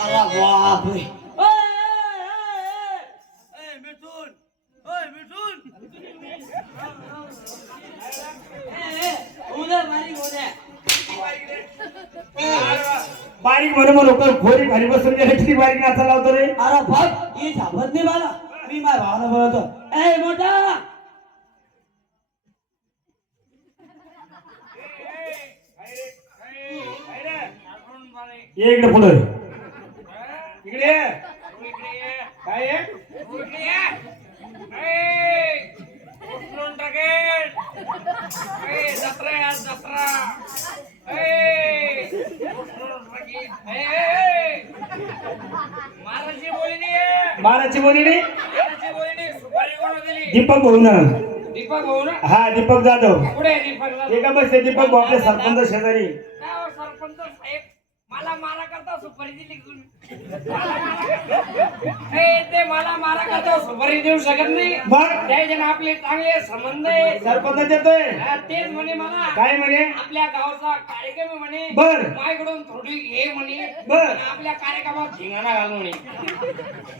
अरे बापरे बारीक म्हणून खोरी खाली बसून गेले किती बारीक नाचा लावतो रे. अरे बाप ही सापत नाही मला मी माझ्या भावाला बोलवतो ए मोठा ये इकडे पुढे इकडे काय आहे? उचलून टाकेल. जत्रा आहे आज जत्रा. उचलून टाकेल. महाराजची बोली नाही. बाराची बोली रे. महाराजची बोली नाही. सुपारी कोण दिली? दीपक भाऊ ना. दीपक भाऊ ना. हा दीपक जाधव. पुढे दीपक जाधव. एका बसते दीपक भाऊ आपले सरपंच शेजारी. काय हो सरपंच साहेब मला मारा करता सुपारी दिली का तुम्ही? ते मला मारा करता सुपारी देऊ शकत नाही. मग त्याचे ना आपले चांगले संबंध आहे. सरपंच देतोय तेच म्हणे मला काय म्हणे. आपल्या गावचा कार्यक्रम आहे म्हणे. बर माझ्याकडून थोडी घे म्हणे. बर. आणि आपल्या कार्यक्रमात धिंगाणा घाल म्हणे.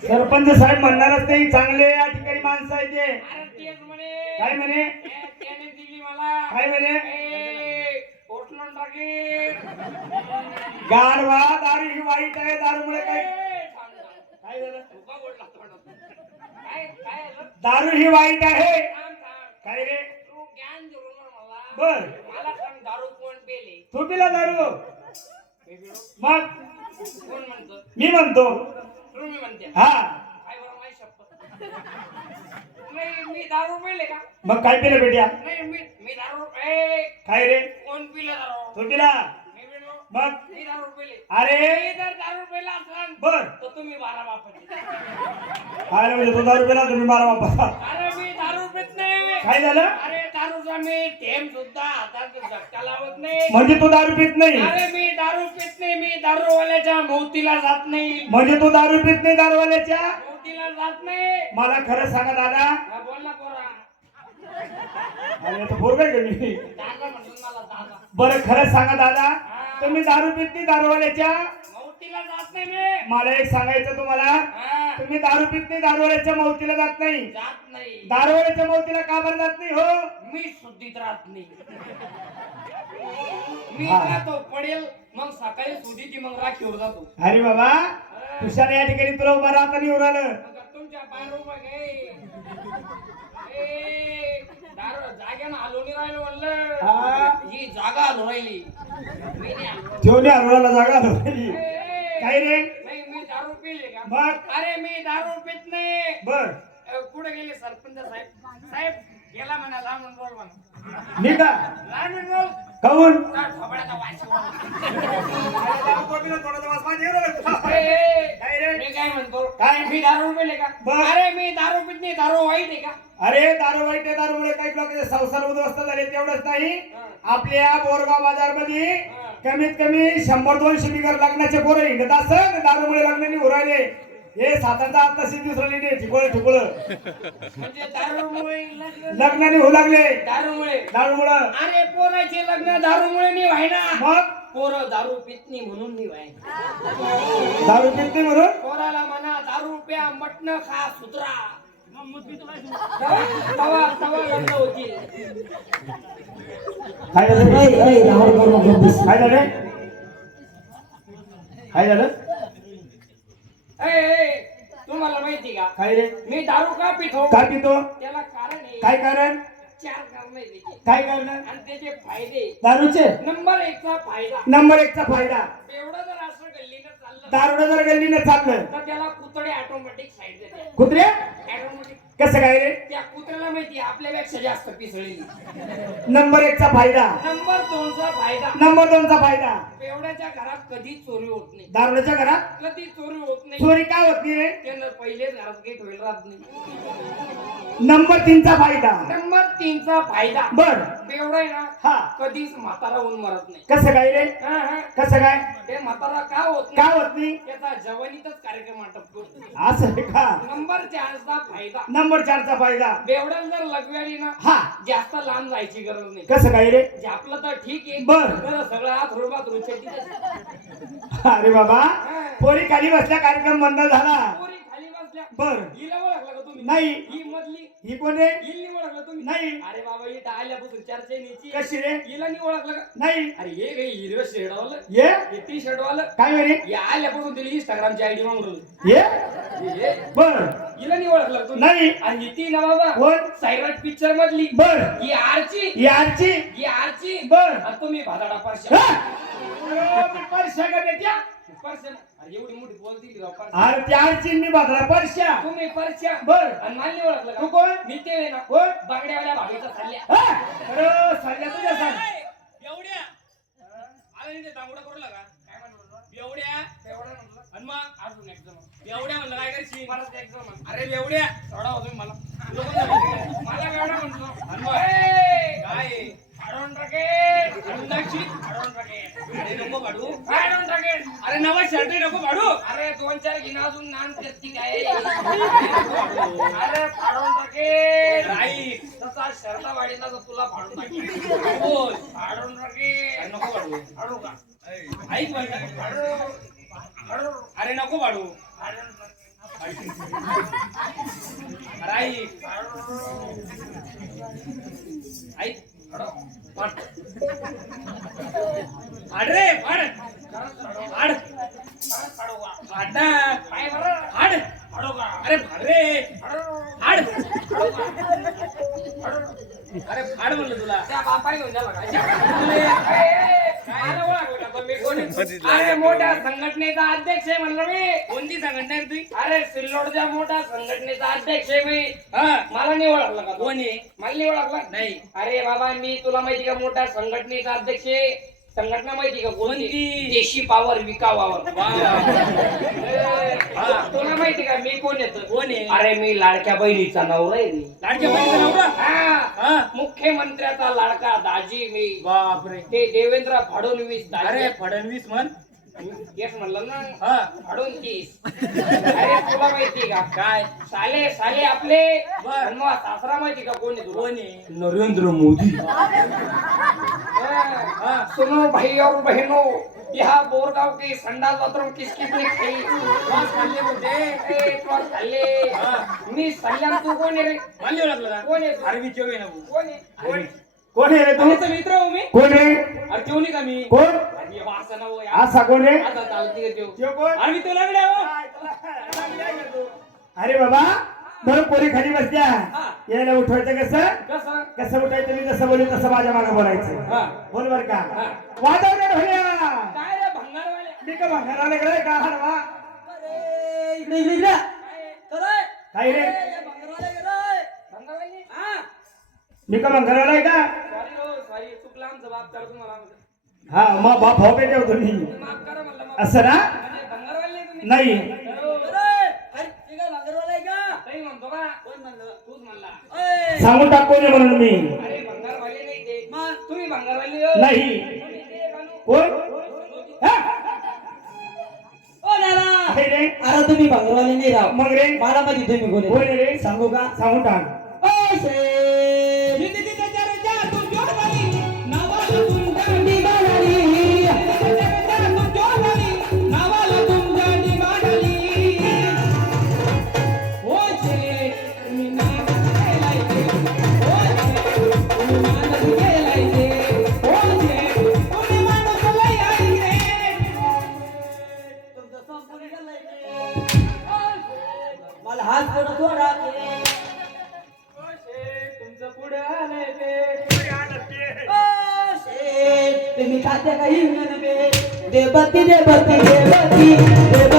सरपंच साहेब म्हणणारच नाही चांगले या ठिकाणी माणसं आहे ते. अरे तेच म्हणे. काय म्हणे. त्याने दिली मला. काय म्हणे. उचलून टाकेल. गाढवा दारू ही वाईट आहे. दारूमुळे काय काय झालं. धोका बोलला थोडं. काय काय झालं? दारू ही वाईट आहे. थांब, थांब. काय रे. तू ज्ञान देऊ नका मला. बर मला सांग दारू कोण पेले? तू पिला दारू. मग कोण म्हणतो? मी म्हणतो. तुम्ही म्हणते. हा काय बरं माझी शपथ. नाही मी दारू पेले का? मग काय पिलं बेट्या. नाही मी दारू काय रे. कोण पिलं दारू? तू पिला. मी पिलो. मग मी दारू पेले. अरे मी जर दारू पेला असेल बर तर तुम्ही 12 बापाचे. काय म्हणजे तू दारू पिला तुम्ही मारा बापा. अरे मी दारू पित नाही. काय झालं. अरे दारूचा मी थेंब सुद्धा हातात झटका लावत नाही. म्हणजे तू दारू पित नाही. अरे मी दारू पित नाही. मी दारूवाल्याच्या मौतीला जात नाही. म्हणजे तू दारू पित नाही दारूवाल्याच्या. मौतीला जात नाही. मला खरं सांगा दादा. हा, बोल ना पोरा. अरे तो पोर काय करली. दादा म्हणून मला दादा. बरं खरं सांगा दादा. तुम्ही दारू पित नाही दारूवाल्याच्या. मौतीला जात नाही मी. मला एक सांगायचं तुम्हाला. हा, तुम्ही दारू पित नाही दारूवाल्याच्या मौतीला जात नाही. जात नाही. दारूवाल्याच्या मौतीला का बरं जात नाही हो. मी शुद्धीत राहत नाही. मी हा. जातो पडेल मग सकाळी सुधीची मग राखीवर जातो. अरे बाबा तुषार या ठिकाणी तुला उभा राहता नाही उरालं. मग तुमच्या पाय उभा घे. दारू जाग्यानं हलवून राहिलो म्हणलं. हा. ही जागा हलवून राहिली. मी नाही हलवत. ठेवल्या हरवला जागा हरवली. ए, काय रे. नाही मी दारू पिले का? मग अरे मी दारू पित नाही. बर कुठे गेले सरपंच साहेब? साहेब गेला म्हणा लहान रोल म्हणा. मी का लहान रोल काऊन. थोबड्याचा वास. काय रे. मी काय म्हणतो काय? मी दारू पिले का? बरं. अरे मी दारू पित नाही. दारू वाईट आहे का? अरे दारू वाईट आहे. दारूमुळे काही लोकांचे संसार उद्ध्वस्त झाले. तेवढंच नाही आपल्या बोरगाव बाजार मध्ये कमीत कमी 100-200 बिगर लग्नाचे पोरं हिंडत असत. दारूमुळे लग्न नाही उरायले. हे सातारचा आत्ताशी दुसरा लिहिणे ठिकोळ ठिकोळ म्हणजे दारूमुळे लग्नाने होऊ लागले. दारूमुळे. दारूमुळे. अरे पोराचे लग्न दारूमुळे नाही व्हायना. मग पोरं दारू पित नाही म्हणून नाही व्हाय. दारू पित नाही म्हणून. पोराला म्हणा दारू प्या मटण खा सुधरा. तवा तवा लग्न होतील. काय झालं. ऐ ऐ राहुल करू नको बस. काय झालं. काय झालं. तुम्हाला माहिती का काय रे. मी दारू का पितो? काय पितो. त्याला कारण आहे. काय कारण. 4 कारण आहे त्याचे. काय कारण. आणि त्याचे फायदे. दारूचे नंबर 1 चा फायदा. नंबर 1 चा फायदा. एवढं जर असं गल्लीनं चाललं दारुडं जर गल्लीने चाललं तर त्याला कुत्रे ऑटोमॅटिक साईड देते. कुत्रे. ऑटोमॅटिक. कसं काय रे. त्या कुत्र्याला माहिती आपल्यापेक्षा जास्त पिसळलेली. नंबर 1 चा फायदा. नंबर 2 चा फायदा. नंबर 2 चा फायदा. एवढ्याच्या घरात कधी चोरी होत नाही. दारुड्याच्या घरात कधी चोरी होत नाही. चोरी का होत नाही रे. त्यानं पहिलेच घरात काही ठेवलं राहत नाही. नंबर 3 चा फायदा. नंबर 3 चा फायदा. बर एवढं आहे ना हा. कधीच म्हातारा होऊन मरत नाही. कसं काय रे. हा, हा. कसं काय. ते म्हातारा का होत का नाही? होत नाही. त्याचा जवानीतच कार्यक्रम आटपतो. असं आहे का. नंबर 4 चा फायदा. नंबर 4 चा फायदा. बेवड्याला जर लगवेळी ना हा. जास्त लांब जायची गरज नाही. कसं काय रे. झापलं तर ठीक आहे. बर. जर सगळं हात रुबात रुचेल. अरे बाबा पोरी खाली बसल्या कार्यक्रम बंद झाला. पोरी खाली बसल्या. बर हिला ओळखलं का तुम्ही? नाही. ही मधली ही कोण आहे? हिला नाही ओळखलं तुम्ही? नाही. अरे बाबा ही आल्यापासून चर्चा न्यायची. कशी रे? हिला नाही ओळखलं का? नाही. अरे हे काही हिरवं शेड वालं ये हे टी शर्ट वालं काय म्हणे? हे आल्यापासून तिला इंस्टाग्रामची आयडी मागून ये हे बर हिला नाही ओळखलं का तुम्ही? नाही. आणि ती ना बाबा कोण? सायराट पिक्चर मधली बर ही आरची यारची ही आरची बर आणि तुम्ही भादाडा परशा परशा का देत्या? परशा अरे एवढी मोठी बोलती की बाबा परशा. अरे त्याची मी बदला परशा. तुम्ही परशा बर आणि मला नाही ओळखलं तू का? कोण? मी ते आहे ना कोण? बागड्यावाल्या भागीचा चालल्या हा? अरे सगळ्या तुझ्या सांग. एवढ्या आला नाही ते दांगोडा करू लागा काय म्हणलं एवढ्या तेवढं म्हणलं आणि मग अजून एक्झाम एवढ्या म्हणलं काय करशील परत एक्झाम अरे एवढ्या एवढा होतो मला मला एवढा म्हणतो आणि मग ए, काय अडवून टाकेल अडून टाकशील अडवून टाकेल अरे नको भाडू काय अडवून टाकेल अरे नवा शर्ट नको भाडू अरे 2-4 घेणं अजून नान करती काय अरे फाडून टाकेल राईट तसा शर्टा वाढीला तर तुला फाडून टाकेल बोल फाडून टाकेल अरे नको भाडू फाडू का ऐक बरं. फाडू फाडू अरे नको भाडू फाडून राईट ऐक फाड. फाड रे फाड फाड फाडू का फाड ना काय बरं फाड फाडू का अरे फाड रे फाडू फाड फाडू का फाडू अरे फाड म्हणलं तुला त्या बापाने घेऊन द्याला अरे मोठ्या संघटनेचा अध्यक्ष आहे म्हणलं मी कोणती संघटना आहे तुझी अरे सिल्लोडच्या मोठ्या संघटनेचा अध्यक्ष आहे मी हा मला नाही ओळखलं का तू? कोण आहे मला नाही ओळखलं नाही अरे बाबा मी तुला माहिती का मोठ्या संघटनेचा अध्यक्ष आहे संघटना माहिती का कोणती कोणती? देशी पावर विकावावर वा. तुला माहिती का मी कोण येतो कोण आहे? अरे मी लाडक्या बहिणीचा नवरा आहे मी. लाडक्या बहिणीचा नवरा हा. हा मुख्यमंत्र्याचा लाडका दाजी मी बापरे ते देवेंद्र फडणवीस दाजी अरे फडणवीस म्हण तेच म्हणलं ना हा फडणवीस अरे तुला माहिती का काय साले साले आपले बर. आणि मग सासरा माहिती का कोण आहे तुला? कोण आहे नरेंद्र मोदी. हाँ, सुनो भाई और बहनों यहाँ बोरगांव की संडास बाथरूम किसकी खाई बस खाल्ले बोलते खाल्ले मी सल्याम तू कोण आहे रे मान्य लागलं का कोण आहे तू? अरे मी चेवे ना कोण आहे कोण आहे रे तू? तुमचा मित्र हो मी कोण आहे? अरे जेवू नाही का मी कोण? अरे ये असं ना हो यार. असा कोण आहे? आता चालती का जेव त्यो कोण? अरे मी तुला लागले हो अरे बाबा बरं पोरी खाली बसत्या हा. यायला उठवायचं कसं कसं कसं उठायचं मी जसं बोलू तसं माझ्या मागे बोलायचं हा. बोल बर का हा. वाजवण्या ढोल्या काय रे भंगारवाले मी का घराला गेलाय का हरवा इकडे इकडे इकडे काय काय रे भंगारवाले मी का घराला का सॉरी हो सॉरी चुकला आमचं बाप तर तुम्हाला हा मग बाप हो बेटे तुम्ही माफ करा म्हणलं माफ. असं ना म्हणजे भंगारवाले तुम्ही नाही हो. काही म्हणतो का कोण म्हणलं तूच म्हणला सांगून टाक कोण आहे म्हणून मी अरे भंगारवाले नाही ते तुम्ही भंगारवाले हो. नाही तुम्ही ते बानू. कोण हा? ओ नाना आहे रे अरे तुम्ही भंगरवाले नाही राव मग रे मला माहिती तुम्ही कोण कोण आहे. आहे रे सांगू का सांगून टाक ओ शेठ मला हात पडतो थोडा ओ शेठ, तुमचं पुढे आलंय ते तुम्ही खात्या काही देवती देवती देवती